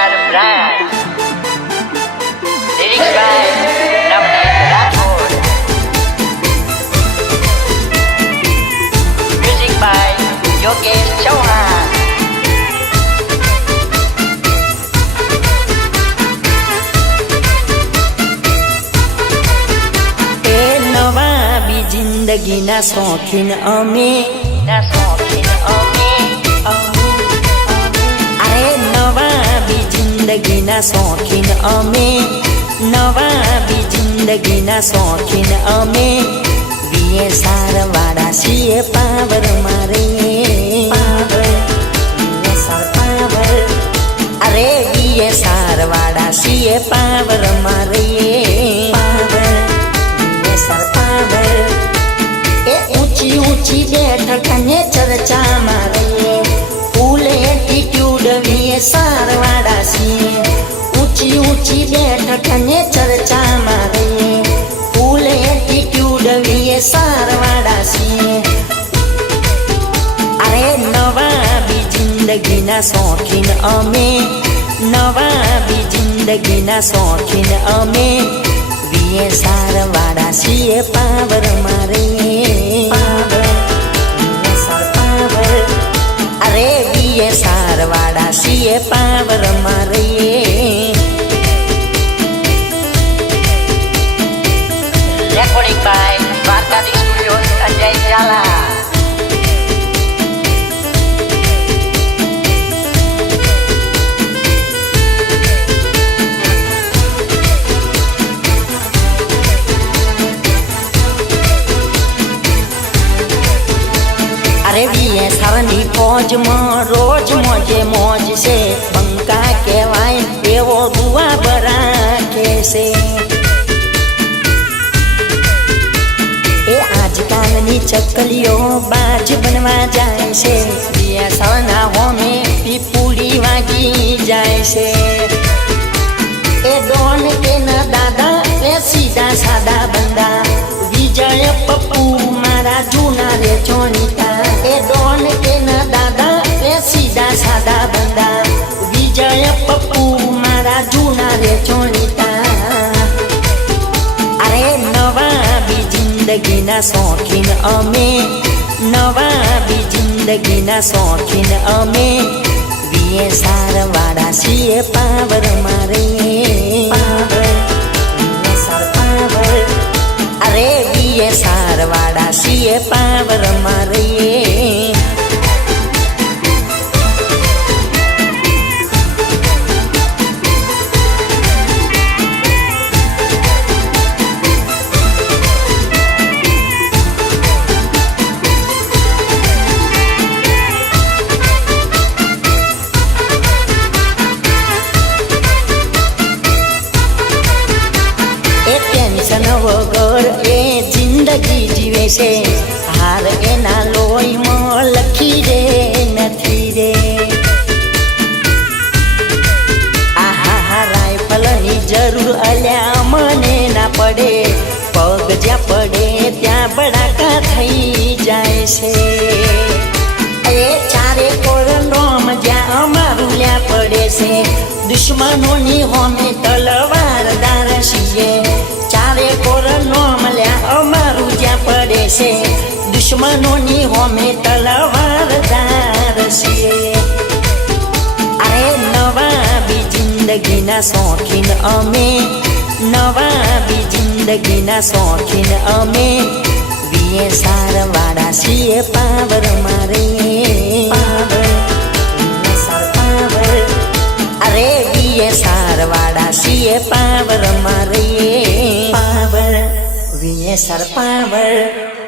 Kumar Brand. Lyrics by Navneet Rathod. Music by Yogesh Chauhan. जिंदगी ना शौकीन अमे अरे नवाबी जिंदगी ना शौकीन अमे नवाबी जिंदगी ना शौकीन अमे बीए सार वाड़ा सीए पावर मारे पावर अरे बीए सार वाड़ा सीए पावर मारे ऊंची बैठक ने चर्चा मारे फूल एटीट्यूड भी सारवाड़ा सी ऊंची बैठक ने चर्चा मारे फूल एटीट्यूड भी सारवाड़ा सी अरे नवाबी जिंदगी ना शौकीन अमे नवाबी जिंदगी ना शौकीन अमे बीए सारवाड़ा सीए पावर मारे अरे बीए सारवाड़ा सीए पावर मारे Recording by Varkadi Studios Anjay Jala. अरे बीए सारनी फौज में रोज मौजे मौज से बंका कहवाय एवो दुआ बरा कैसे ए आजकल नी चकलियो बाज बनवा जाए से बीए सारना हो में पीपूड़ी वागी जाए से ए डोन के न दादा ए सीधा सादा बंदा विजय पप्पू मारा जूना रे चोनीता ए डोन के न दादा ए सीधा सादा बंदा विजय पप्पू मारा जूना रे चोनीता अरे नवाबी जिंदगी ना शौकीन अमे नवाबी जिंदगी ना शौकीन अमे बीए सारवाड़ा सीए पावर मारे अरे बीए सारवाड़ा सीए पावर मारे वगर ए जिंदगी जीवे से हार एना लोई में लखी रे नथी रे आहा राइफल नी जरूर अल्या मने ना पड़े पग ज्या पड़े त्या बड़ाका थई जाए से ए चारे कोर नोम ज्या अमारू ल्या पड़े से दुश्मनों नी होमे तलवार दारशीए चारे कोर नोम ल्या अमारू ज्या पड़े से दुश्मनों नी होमे तलवार दारशीए अरे नवाबी जिंदगी ना शौकीन अमे नवाबी जिंदगी ना शौकीन अमे बीए सारवाड़ा सीए पावर मारे अरे बीए सारवाड़ा सीए पावर मारे पावर बीए सर पावर